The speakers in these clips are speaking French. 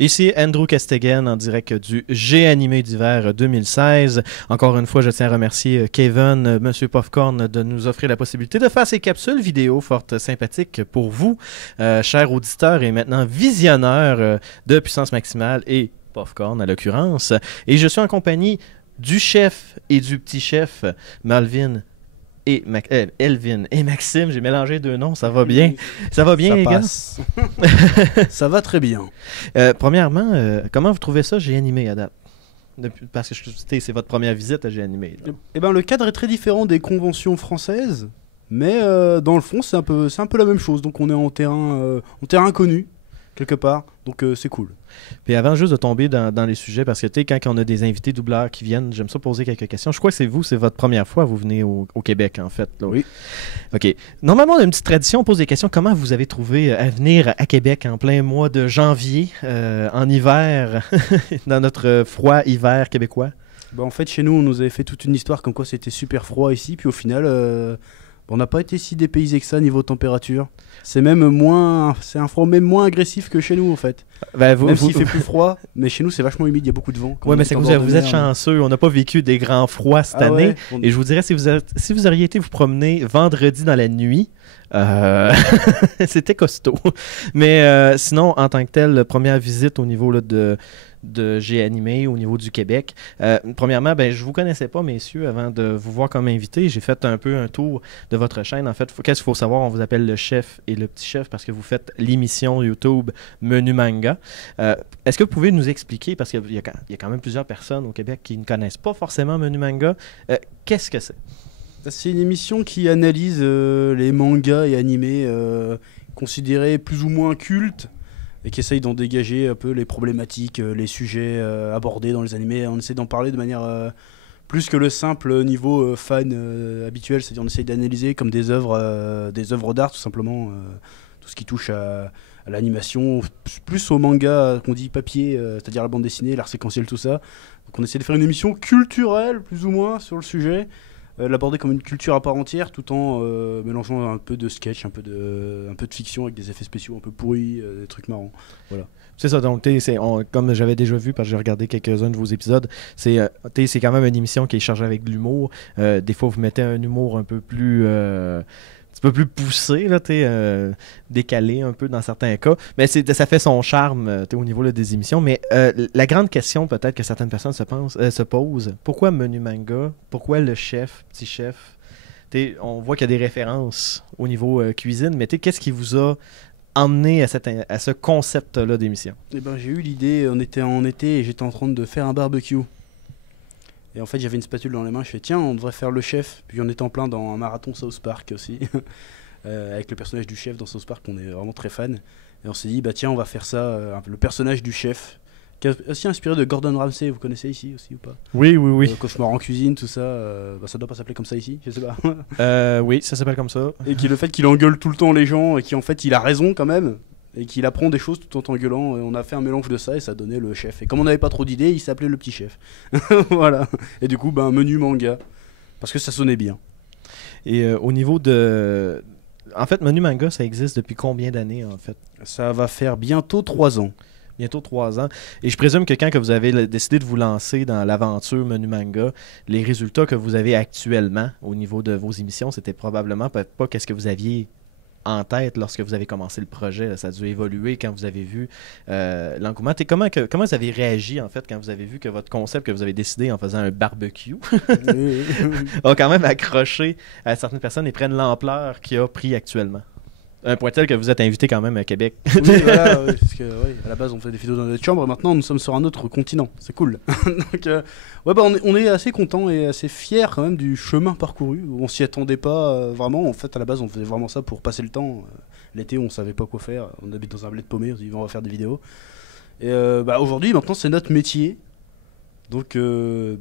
Ici Andrew Kestegen en direct du G-Animé d'hiver 2016. Encore une fois, je tiens à remercier Kevin, Monsieur Popcorn, de nous offrir la possibilité de faire ces capsules vidéo fort sympathiques pour vous, chers auditeurs et maintenant visionneurs de Puissance Maximale et Popcorn à l'occurrence. Et je suis en compagnie du chef et du petit chef, Melvin et Elvin et Maxime. J'ai mélangé deux noms, ça va bien? Ça va bien, ça les passe. gars? Ça va très bien. Premièrement, comment vous trouvez ça, G-Animé, à date? Parce que c'est votre première visite à G-Animé. Eh ben, le cadre est très différent des conventions françaises, mais dans le fond, c'est un peu la même chose. Donc on est en terrain inconnu, quelque part, donc c'est cool. Puis avant juste de tomber dans les sujets, parce que tu sais, quand on a des invités doubleurs qui viennent, j'aime ça poser quelques questions. Je crois que c'est votre première fois, vous venez au Québec, en fait. Là. Oui. OK. Normalement, on a une petite tradition, on pose des questions. Comment vous avez trouvé à venir à Québec en plein mois de janvier, en hiver, dans notre froid hiver québécois? Bah, en fait, chez nous, on nous avait fait toute une histoire comme quoi c'était super froid ici, puis au final, on n'a pas été si dépaysé que ça niveau température. C'est un froid même moins agressif que chez nous en fait. Ben, même s'il fait plus froid, mais chez nous c'est vachement humide, il y a beaucoup de vent. Oui, mais c'est que vous êtes chanceux. On n'a pas vécu des grands froids cette année. Ouais, et je vous dirais, si vous auriez été vous promener vendredi dans la nuit, c'était costaud. Mais sinon, en tant que tel, première visite au niveau là, de G-Animé au niveau du Québec. Premièrement, je ne vous connaissais pas, messieurs, avant de vous voir comme invité. J'ai fait un peu un tour de votre chaîne. En fait, qu'est-ce qu'il faut savoir? On vous appelle le chef et le petit chef parce que vous faites l'émission YouTube Menu Manga. Est-ce que vous pouvez nous expliquer, parce qu'il y a quand même plusieurs personnes au Québec qui ne connaissent pas forcément Menu Manga, qu'est-ce que c'est? C'est une émission qui analyse les mangas et animés considérés plus ou moins cultes, et qui essaye d'en dégager un peu les problématiques, les sujets abordés dans les animés. On essaie d'en parler de manière plus que le simple niveau fan habituel, c'est-à-dire on essaye d'analyser comme des œuvres d'art tout simplement, tout ce qui touche à l'animation, plus au manga qu'on dit papier, c'est-à-dire la bande dessinée, l'art séquentiel, tout ça. Donc on essaie de faire une émission culturelle plus ou moins sur le sujet, l'aborder comme une culture à part entière tout en mélangeant un peu de sketch, un peu de fiction avec des effets spéciaux un peu pourris, des trucs marrants. Voilà. C'est ça, donc comme j'avais déjà vu, parce que j'ai regardé quelques-uns de vos épisodes, c'est quand même une émission qui est chargée avec de l'humour. Des fois, vous mettez un humour un peu plus... un peu plus poussé, là, décalé un peu dans certains cas. Mais ça fait son charme au niveau là, des émissions. Mais la grande question peut-être que certaines personnes se posent, pourquoi Menu Manga? Pourquoi le chef, petit chef? On voit qu'il y a des références au niveau cuisine, mais qu'est-ce qui vous a emmené à ce concept-là d'émission? J'ai eu l'idée, on était en été et j'étais en train de faire un barbecue. Et en fait, j'avais une spatule dans les mains, je fais tiens, on devrait faire le chef. Puis on était en plein dans un marathon South Park aussi, avec le personnage du chef dans South Park, on est vraiment très fan. Et on s'est dit, tiens, on va faire ça, le personnage du chef, qui est aussi inspiré de Gordon Ramsay, vous connaissez ici aussi ou pas? Oui. Cauchemar en cuisine, tout ça, ça doit pas s'appeler comme ça ici, je sais pas. Oui, ça s'appelle comme ça. Et le fait qu'il engueule tout le temps les gens, et qu'en fait, il a raison quand même. Et qu'il apprend des choses tout en t'engueulant. On a fait un mélange de ça et ça donnait le chef. Et comme on n'avait pas trop d'idées, il s'appelait le petit chef. Voilà. Et du coup, menu manga. Parce que ça sonnait bien. Et au niveau de... En fait, Menu Manga, ça existe depuis combien d'années, en fait? Ça va faire bientôt 3 ans. Bientôt 3 ans. Et je présume que quand vous avez décidé de vous lancer dans l'aventure Menu Manga, les résultats que vous avez actuellement au niveau de vos émissions, c'était probablement pas qu'est-ce que vous aviez en tête lorsque vous avez commencé le projet. Ça a dû évoluer quand vous avez vu l'engouement. Comment vous avez réagi, en fait, quand vous avez vu que votre concept que vous avez décidé en faisant un barbecue a quand même accroché à certaines personnes et prennent l'ampleur qu'il a pris actuellement? Un point tel que vous êtes invité quand même à Québec. Oui, voilà, parce que à la base on fait des vidéos dans notre chambre et maintenant nous sommes sur un autre continent, c'est cool. Donc on est assez content et assez fier quand même du chemin parcouru. On s'y attendait pas vraiment, en fait à la base on faisait vraiment ça pour passer le temps. L'été on savait pas quoi faire, on habite dans un bled paumé, on s'est dit on va faire des vidéos. Et aujourd'hui maintenant c'est notre métier. Donc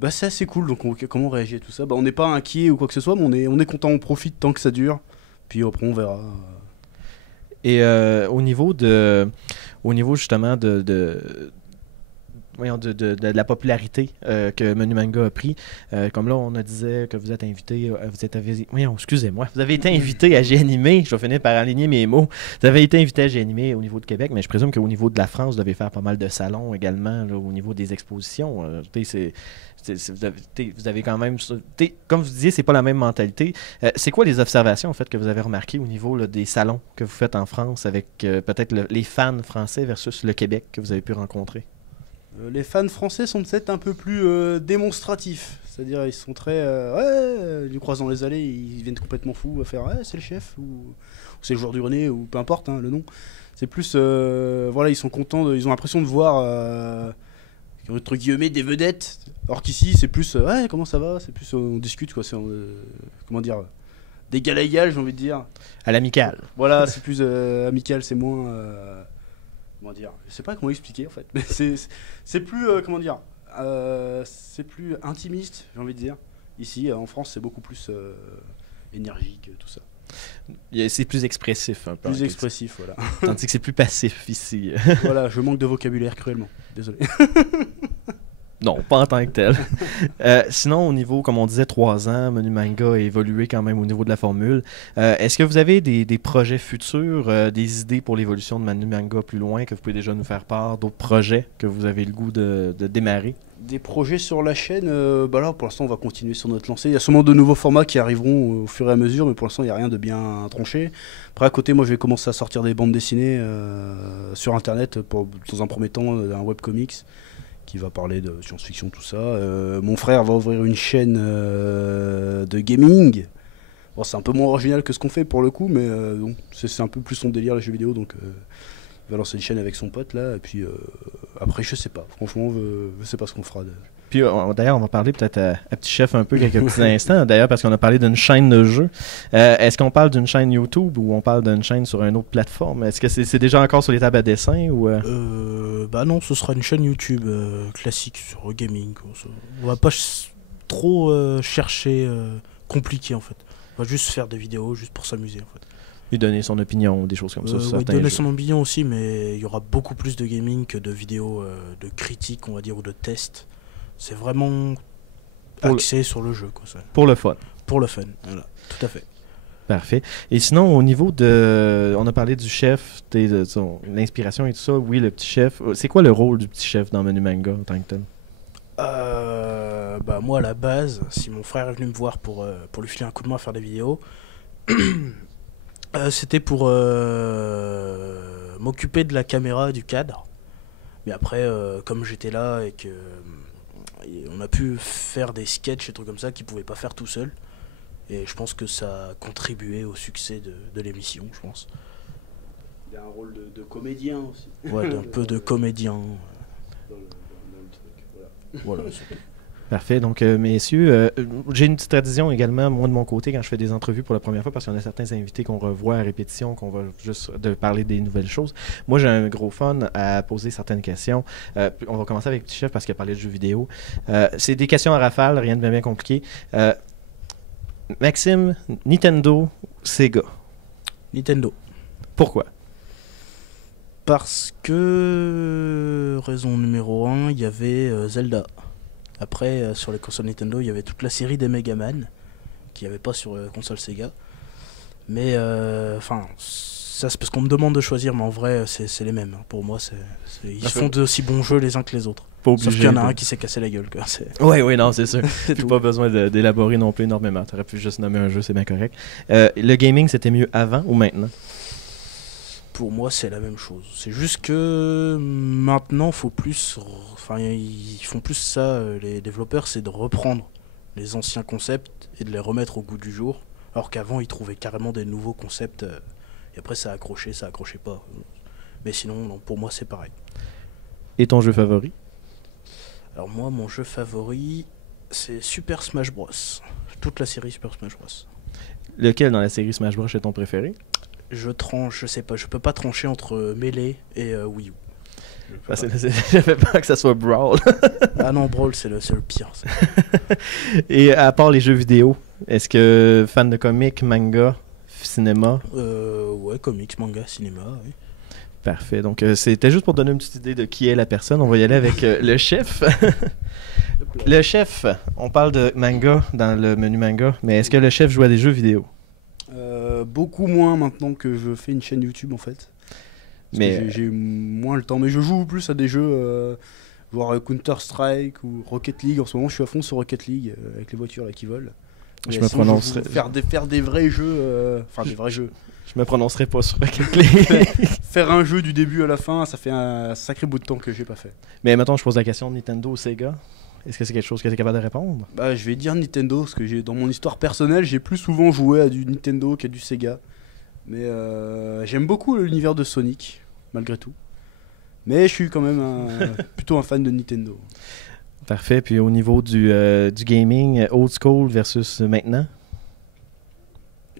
c'est assez cool, donc comment on réagit à tout ça? On n'est pas inquiet ou quoi que ce soit, mais on est content, on profite tant que ça dure, puis après on verra. Et au niveau justement de de la popularité que Menu Manga a pris. Comme là, on a disait que vous êtes invité, excusez-moi, vous avez été invité à G-Animé, je vais finir par aligner mes mots. Vous avez été invité à G-Animé au niveau de Québec, mais je présume qu'au niveau de la France, vous devez faire pas mal de salons également, là, au niveau des expositions. Vous avez quand même, comme vous disiez, c'est pas la même mentalité. C'est quoi les observations en fait que vous avez remarquées au niveau là, des salons que vous faites en France avec peut-être les fans français versus le Québec que vous avez pu rencontrer? Les fans français sont peut-être un peu plus démonstratifs. C'est-à-dire, ils sont très. Ouais, ils nous croisent dans les allées, ils viennent complètement fous à faire ouais, c'est le chef, ou c'est le joueur du René, ou peu importe hein, le nom. C'est plus. Voilà, ils sont contents, ils ont l'impression de voir. Entre guillemets, des vedettes. Or qu'ici, c'est plus. Ouais, comment ça va? C'est plus. On discute, quoi. C'est. Comment dire? D'égal à égal, j'ai envie de dire. À l'amical. Voilà, c'est plus amical, c'est moins. Comment dire? Je sais pas comment expliquer en fait, mais c'est plus comment dire? C'est plus intimiste, j'ai envie de dire. Ici, en France, c'est beaucoup plus énergique, tout ça. C'est plus expressif un peu. Plus expressif, voilà. Tandis que c'est plus passif ici. Voilà, je manque de vocabulaire cruellement. Désolé. Non, pas en tant que tel. Sinon, au niveau, comme on disait, 3 ans, Menu Manga a évolué quand même au niveau de la formule. Est-ce que vous avez des projets futurs, des idées pour l'évolution de Menu Manga plus loin, que vous pouvez déjà nous faire part, d'autres projets que vous avez le goût de démarrer? Des projets sur la chaîne, là pour l'instant on va continuer sur notre lancée. Il y a sûrement de nouveaux formats qui arriveront au fur et à mesure, mais pour l'instant il n'y a rien de bien tranché. Après à côté, moi je vais commencer à sortir des bandes dessinées sur internet dans un premier temps un webcomics qui va parler de science-fiction, tout ça. Mon frère va ouvrir une chaîne de gaming. Bon, c'est un peu moins original que ce qu'on fait pour le coup, mais bon, c'est un peu plus son délire les jeux vidéo, donc il va lancer une chaîne avec son pote là, et puis après je sais pas, franchement je sais pas ce qu'on fera. Puis d'ailleurs on va parler peut-être à Petit Chef un peu quelques petits instants, d'ailleurs parce qu'on a parlé d'une chaîne de jeu. Est-ce qu'on parle d'une chaîne YouTube ou on parle d'une chaîne sur une autre plateforme? Est-ce que c'est déjà encore sur les tables à dessin ou Bah non, ce sera une chaîne YouTube classique sur gaming. On va pas trop chercher compliqué en fait. On va juste faire des vidéos juste pour s'amuser en fait. Et donner son opinion, des choses comme ça. Oui, donner son opinion aussi, mais il y aura beaucoup plus de gaming que de vidéos de critiques, on va dire, ou de tests. C'est vraiment axé sur le jeu, quoi. Pour le fun. Pour le fun, voilà, tout à fait. Parfait. Et sinon, au niveau de... On a parlé du chef, de l'inspiration et tout ça. Oui, le petit chef. C'est quoi le rôle du petit chef dans Menu Manga en tant que tel? Bah moi, à la base, si mon frère est venu me voir pour lui filer un coup de main à faire des vidéos... c'était pour m'occuper de la caméra et du cadre. Mais après, comme j'étais là et que on a pu faire des sketchs et trucs comme ça qu'il pouvait pas faire tout seul. Et je pense que ça a contribué au succès de l'émission, je pense. Il y a un rôle de comédien aussi. Ouais, d'un peu de comédien. Dans le truc, voilà. Parfait. Donc, messieurs, j'ai une petite tradition également, moi de mon côté, quand je fais des entrevues pour la première fois, parce qu'on a certains invités qu'on revoit à répétition, qu'on va juste parler des nouvelles choses. Moi, j'ai un gros fun à poser certaines questions. On va commencer avec Petit Chef parce qu'il a parlé de jeux vidéo. C'est des questions à rafale, rien de bien compliqué. Maxime, Nintendo, Sega? Nintendo. Pourquoi? Parce que, raison numéro 1, il y avait Zelda. Après, sur les consoles Nintendo, il y avait toute la série des Mega Man, qu'il n'y avait pas sur console Sega. Mais, ça c'est parce qu'on me demande de choisir, mais en vrai, c'est les mêmes. Pour moi, ils font d'aussi bons jeux les uns que les autres. Sauf qu'il y en a un qui s'est cassé la gueule. Oui, non, c'est sûr. Puis pas besoin d'élaborer non plus énormément. Tu aurais pu juste nommer un jeu, c'est bien correct. Le gaming, c'était mieux avant ou maintenant? Pour moi, c'est la même chose. C'est juste que maintenant, ils font plus ça, les développeurs, c'est de reprendre les anciens concepts et de les remettre au goût du jour. Alors qu'avant, ils trouvaient carrément des nouveaux concepts. Et après, ça accrochait pas. Mais sinon, non, pour moi, c'est pareil. Et ton jeu favori? Alors moi, mon jeu favori, c'est Super Smash Bros. Toute la série Super Smash Bros. Lequel dans la série Smash Bros est ton préféré? Je sais pas, je peux pas trancher entre Melee et Wii U. Je fais pas que ça soit Brawl. Ah non, Brawl c'est le pire. Et à part les jeux vidéo, est-ce que fan de comics, manga, cinéma? Ouais, comics, manga, cinéma, oui. Parfait. Donc, c'était juste pour donner une petite idée de qui est la personne. On va y aller avec le chef. Le chef, on parle de manga dans le menu manga, mais est-ce que le chef joue à des jeux vidéo? Beaucoup moins maintenant que je fais une chaîne YouTube en fait. Mais j'ai moins le temps. Mais je joue plus à des jeux, genre Counter-Strike ou Rocket League. En ce moment, je suis à fond sur Rocket League avec les voitures là, qui volent. Je me prononcerai. Faire des vrais jeux, des vrais jeux. Je me prononcerai pas sur Rocket League. Faire un jeu du début à la fin, ça fait un sacré bout de temps que j'ai pas fait. Mais maintenant, je pose la question de Nintendo ou Sega. Est-ce que c'est quelque chose que tu es capable de répondre? Bah, je vais dire Nintendo, parce que dans mon histoire personnelle, j'ai plus souvent joué à du Nintendo qu'à du Sega. Mais j'aime beaucoup l'univers de Sonic, malgré tout. Mais je suis quand même plutôt un fan de Nintendo. Parfait. Puis au niveau du gaming, old school versus maintenant?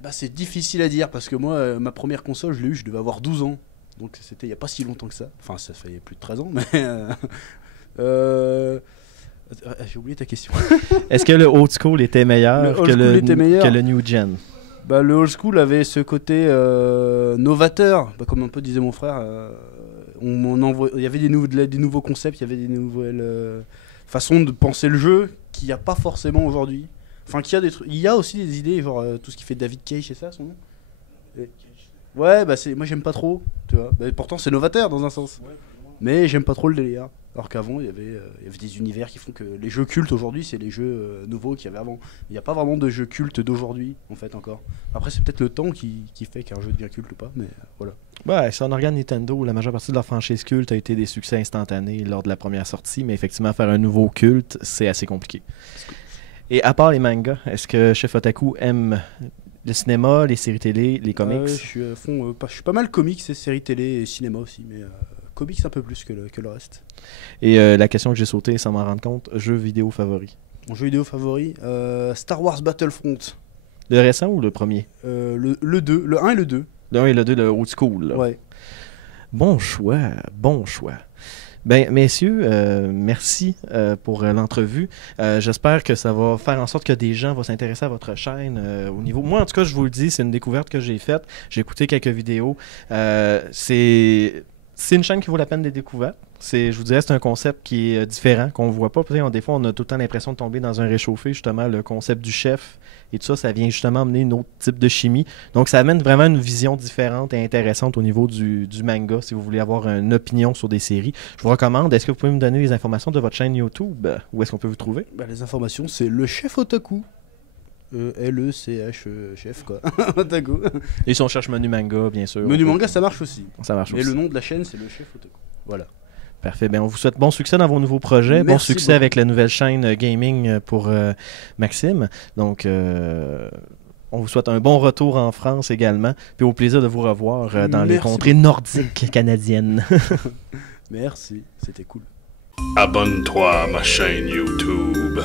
Bah, c'est difficile à dire, parce que moi, ma première console, je devais avoir 12 ans. Donc c'était il n'y a pas si longtemps que ça. Enfin, ça fait plus de 13 ans, mais... J'ai oublié ta question. Est-ce que le old school était meilleur que le new gen? Bah, le old school avait ce côté novateur, comme un peu disait mon frère. Il y avait des nouveaux concepts, il y avait des nouvelles façons de penser le jeu qu'il n'y a pas forcément aujourd'hui. Enfin, il y a aussi des idées, genre tout ce qui fait David Cage, c'est ça son nom? Ouais, bah moi j'aime pas trop, tu vois. Bah, pourtant c'est novateur dans un sens. Mais j'aime pas trop le délire. Alors qu'avant, il y avait des univers qui font que les jeux cultes aujourd'hui, c'est les jeux nouveaux qu'il y avait avant. Il n'y a pas vraiment de jeux cultes d'aujourd'hui, en fait, encore. Après, c'est peut-être le temps qui fait qu'un jeu devient culte ou pas, mais voilà. Ouais, si on regarde Nintendo, la majeure partie de leur franchise culte a été des succès instantanés lors de la première sortie, mais effectivement, faire un nouveau culte, c'est assez compliqué. Et à part les mangas, est-ce que Chef Otaku aime le cinéma, les séries télé, les comics? Je suis à fond, je suis pas mal comics et séries télé et cinéma aussi, mais... comics un peu plus que le reste. Et la question que j'ai sautée sans m'en rendre compte, jeu vidéo favori? Mon jeu vidéo favori, Star Wars Battlefront. Le récent ou le premier? Le 2, le 1 et le 2. Le 1 et le 2, le old school. Là. Ouais. Bon choix, bon choix. Ben, messieurs, merci pour l'entrevue. J'espère que ça va faire en sorte que des gens vont s'intéresser à votre chaîne au niveau... Moi, en tout cas, je vous le dis, c'est une découverte que j'ai faite. J'ai écouté quelques vidéos. C'est une chaîne qui vaut la peine d'être découverte. Je vous dirais, c'est un concept qui est différent, qu'on ne voit pas. Des fois, on a tout le temps l'impression de tomber dans un réchauffé. Justement, le concept du chef et tout ça, ça vient justement amener un autre type de chimie. Donc, ça amène vraiment une vision différente et intéressante au niveau du manga, si vous voulez avoir une opinion sur des séries. Je vous recommande, est-ce que vous pouvez me donner les informations de votre chaîne YouTube? Où est-ce qu'on peut vous trouver? Les informations, c'est le chef Otaku. L-E-C-H, chef quoi. Otaku. Et si on cherche menu manga, bien sûr. Menu manga, ça marche aussi. Ça marche aussi. Mais le nom de la chaîne, c'est le chef Otaku. Voilà. Parfait. On vous souhaite bon succès dans vos nouveaux projets. Bon succès avec la nouvelle chaîne gaming pour Maxime. Donc, on vous souhaite un bon retour en France également. Puis au plaisir de vous revoir dans les contrées nordiques canadiennes. Merci, c'était cool. Abonne-toi à ma chaîne YouTube.